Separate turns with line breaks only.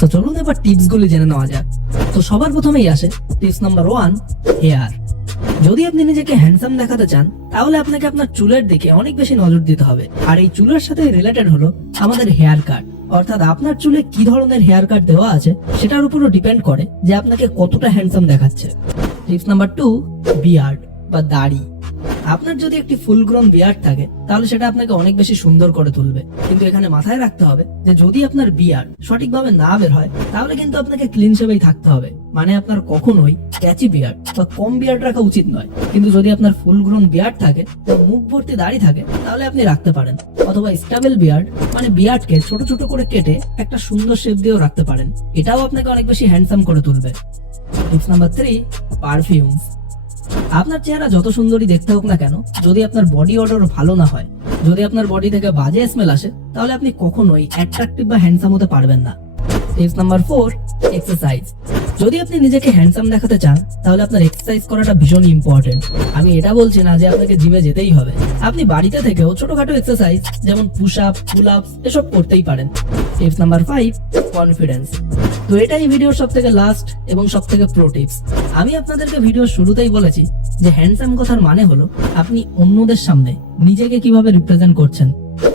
তো চলুন এবার টিপস গুলি জেনে নেওয়া যাক। তো সবার প্রথমেই আসে টিপস নাম্বার ওয়ান, হেয়ার। যদি আপনি নিজেকে হ্যান্ডসাম দেখাতে চান, তাহলে আপনাকে আপনার চুলের দিকে অনেক বেশি নজর দিতে হবে। আর এই চুলের সাথে রিলেটেড হলো আমাদের হেয়ার কাট। অর্থাৎ আপনার চুলে কি ধরনের হেয়ার কাট দেওয়া আছে, সেটার উপরও ডিপেন্ড করে যে আপনাকে কতটা হ্যান্ডসাম দেখাচ্ছে। টিপস নাম্বার টু বিয়ার্ড বা দাড়ি। আপনার যদি একটি ফুল গ্রোন বিয়ার্ড থাকে, তাহলে সেটা আপনাকে অনেক বেশি সুন্দর করে তুলবে। কিন্তু এখানে মাথায় রাখতে হবে যে যদি আপনার বিয়ার্ড সঠিকভাবে না বের হয়, তাহলে কিন্তু আপনাকে ক্লিন শেভেই থাকতে হবে। মানে আপনার কখনোই ক্যাচি বিয়ার্ড বা কম বিয়ার্ড রাখা উচিত নয়। কিন্তু যদি আপনার ফুল গ্রোন বিয়ার্ড থাকে, বা মুখ ভর্তি দাড়ি থাকে, তাহলে আপনি রাখতে পারেন। অথবা স্টেবল বিয়ার্ড মানে বিয়ার্ডকে ছোট ছোট করে কেটে একটা সুন্দর শেপ দিয়েও রাখতে পারেন। এটাও আপনাকে অনেক বেশি হ্যান্ডসাম করে তুলবে। টিপস নাম্বার থ্রি পারফিউমস আপনার চেহারা যত সুন্দরী দেখতে হোক না কেন, যদি আপনার বডি অর্ডার ভালো না হয়, যদি আপনার বডি থেকে বাজে স্মেল আসে, তাহলে আপনি কখনোই অ্যাট্রাকটিভ বা হ্যান্ডসাম হতে পারবেন না। টিপস নাম্বার ফোর এক্সারসাইজ যদি আপনি নিজেকে হ্যান্ডসাম দেখাতে চান, তাহলে আপনার এক্সারসাইজ করাটা ভীষণ ইম্পর্টেন্ট আমি এটা বলছি না যে আপনাকে জিমে যেতেই হবে। আপনি বাড়িতে থেকেও ছোটখাটো এক্সারসাইজ যেমন পুশ আপ পুল আপ এসব করতেই পারেন। টিপস নাম্বার ফাইভ কনফিডেন্স তো এটাই ভিডিওর সব থেকে লাস্ট এবং সব থেকে প্রো টিপস আমি আপনাদেরকে ভিডিওর শুরুতেই বলেছি যে হ্যান্ডসাম কথার মানে হলো আপনি অন্যদের সামনে নিজেকে কীভাবে রিপ্রেজেন্ট করছেন।